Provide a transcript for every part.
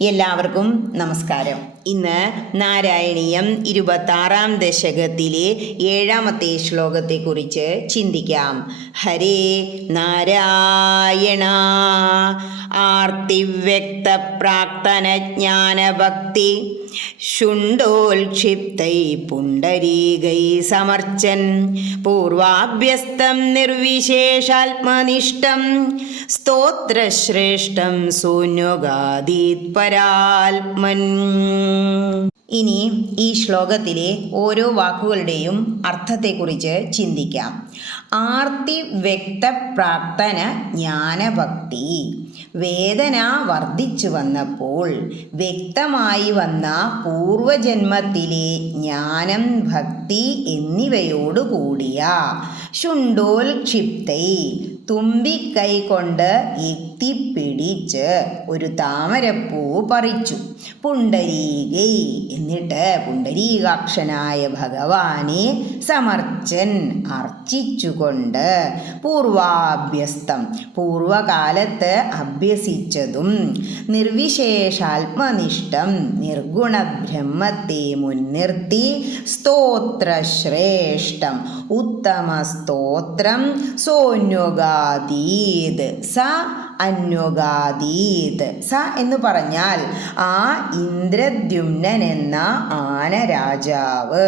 എല്ലാവർക്കും നമസ്കാരം. ഇന്ന് നാരായണീയം ഇരുപത്താറാം ദശകത്തിലെ ഏഴാമത്തെ ശ്ലോകത്തെക്കുറിച്ച് ചിന്തിക്കാം. ഹരേ നാരായണ. ആർത്തിവ്യക്ത പ്രാക്തന ജ്ഞാനഭക്തി ശുണ്ടോൽക്ഷിപ്തൈ പുണ്ടരീകൈ സമർച്ചൻ. പൂർവാഭ്യസ്തം നിർവിശേഷാത്മനിഷ്ടം സ്തോത്രശ്രേഷ്ഠം ശൂന്യോഗാദീത് പരാത്മൻ ഇനി ഈ ശ്ലോകത്തിലെ ഓരോ വാക്കുകളുടെയും അർത്ഥത്തെക്കുറിച്ച് ചിന്തിക്കാം. ആർത്തി വ്യക്ത പ്രാർത്ഥന ജ്ഞാനഭക്തി. വേദന വർദ്ധിച്ചു വന്നപ്പോൾ വ്യക്തമായി വന്ന പൂർവജന്മത്തിലെ ജ്ഞാനം ഭക്തി എന്നിവയോടുകൂടിയ ശുണ്ടോൽക്ഷിപ്തൈ തുമ്പിക്കൈ കൊണ്ട് എത്തിപ്പിടിച്ച് ഒരു താമരപ്പൂ പറിച്ചു. പുണ്ടരീകൈ എന്നിട്ട് പുണ്ടരീകാക്ഷനായ ഭഗവാനെ സമർച്ചൻ അർച്ചിച്ചുകൊണ്ട് പൂർവാഭ്യസ്തം പൂർവകാലത്ത് അഭ്യസിച്ചതും നിർവിശേഷാത്മനിഷ്ഠം നിർഗുണ ബ്രഹ്മത്തെ മുൻനിർത്തി സ്തോത്രശ്രേഷ്ഠം ഉത്തമ സ്തോത്രം സോന്യുഗാദീത് സ അന്യുഗാദീത് സ എന്ന് പറഞ്ഞാൽ ആ ഇന്ദ്രദ്യുമ്നൻ എന്ന ആന രാജാവ്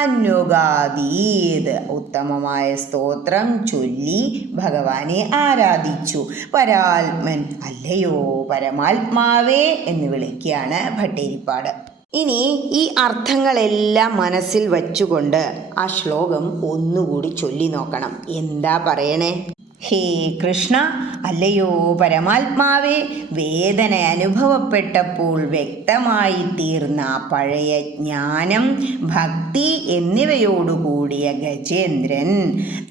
അന്യുഗാദീത് ഉത്തമമായ സ്തോത്രം ചൊല്ലി ഭഗവാനെ ആരാധിച്ചു. പരാത്മൻ അല്ലയോ പരമാത്മാവേ എന്ന് വിളിക്കുകയാണ് ഭട്ടേരിപ്പാട്. ഇനി ഈ അർത്ഥങ്ങളെല്ലാം മനസ്സിൽ വച്ചുകൊണ്ട് ആ ശ്ലോകം ഒന്നുകൂടി ചൊല്ലി നോക്കണം. എന്താ പറയണേ? ഹേ കൃഷ്ണ അല്ലയോ പരമാത്മാവേ വേദന അനുഭവപ്പെട്ടപ്പോൾ വ്യക്തമായി തീർന്ന പഴയ ജ്ഞാനം ഭക്തി എന്നിവയോടുകൂടിയ ഗജേന്ദ്രൻ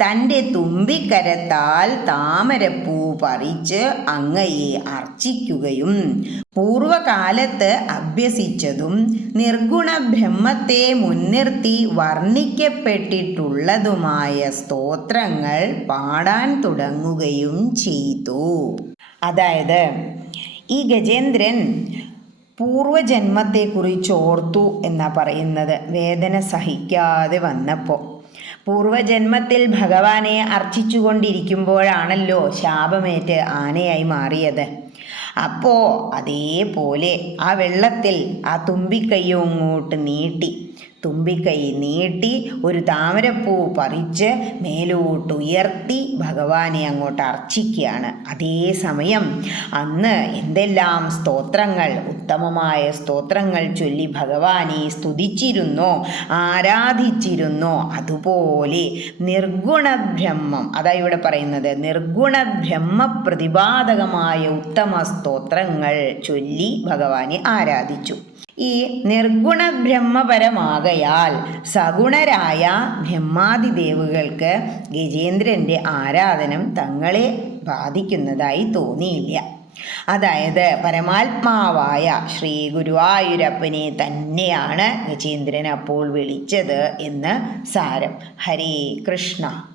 തന്റെ തുമ്പിക്കരത്താൽ താമരപ്പൂ പറിച്ച് അങ്ങയെ അർച്ചിക്കുകയും പൂർവകാലത്ത് അഭ്യസിച്ചതും നിർഗുണ ബ്രഹ്മത്തെ മുൻനിർത്തി വർണിക്കപ്പെട്ടിട്ടുള്ളതുമായ സ്തോത്രങ്ങൾ പാടാൻ തുടങ്ങുകയും ചെയ്തു. അതായത് ഈ ഗജേന്ദ്രൻ പൂർവജന്മത്തെക്കുറിച്ച് ഓർത്തു എന്നാ പറയുന്നത്. വേദന സഹിക്കാതെ വന്നപ്പോൾ പൂർവജന്മത്തിൽ ഭഗവാനെ അർച്ചിച്ചുകൊണ്ടിരിക്കുമ്പോഴാണല്ലോ ശാപമേറ്റ് ആനയായി മാറിയത്. അപ്പോൾ അതേപോലെ ആ വെള്ളത്തിൽ ആ തുമ്പിക്കൈയും അങ്ങോട്ട് നീട്ടി തുമ്പിക്കൈ നീട്ടി ഒരു താമരപ്പൂ പറിച്ച് മേലോട്ട് ഉയർത്തി ഭഗവാനെ അങ്ങോട്ട് അർച്ചിക്കുകയാണ്. അതേസമയം അന്ന് എന്തെല്ലാം സ്തോത്രങ്ങൾ ഉത്തമമായ സ്തോത്രങ്ങൾ ചൊല്ലി ഭഗവാനെ സ്തുതിച്ചിരുന്നോ ആരാധിച്ചിരുന്നോ അതുപോലെ നിർഗുണ ബ്രഹ്മം അതാ ഇവിടെ പറയുന്നത് നിർഗുണ ബ്രഹ്മ പ്രതിപാദകമായ ഉത്തമ സ്തോത്രങ്ങൾ ചൊല്ലി ഭഗവാനെ ആരാധിച്ചു. ഈ നിർഗുണ ബ്രഹ്മപരമാകയാൽ സഗുണരായ ബ്രഹ്മാതിദേവുകൾക്ക് ഗജേന്ദ്രന്റെ ആരാധനം തങ്ങളെ ബാധിക്കുന്നതായി തോന്നിയില്ല. അതായത് പരമാത്മാവായ ശ്രീ ഗുരുവായൂരപ്പനെ തന്നെയാണ് ഗജേന്ദ്രൻ അപ്പോൾ വിളിച്ചത് എന്ന് സാരം. ഹരേ കൃഷ്ണ.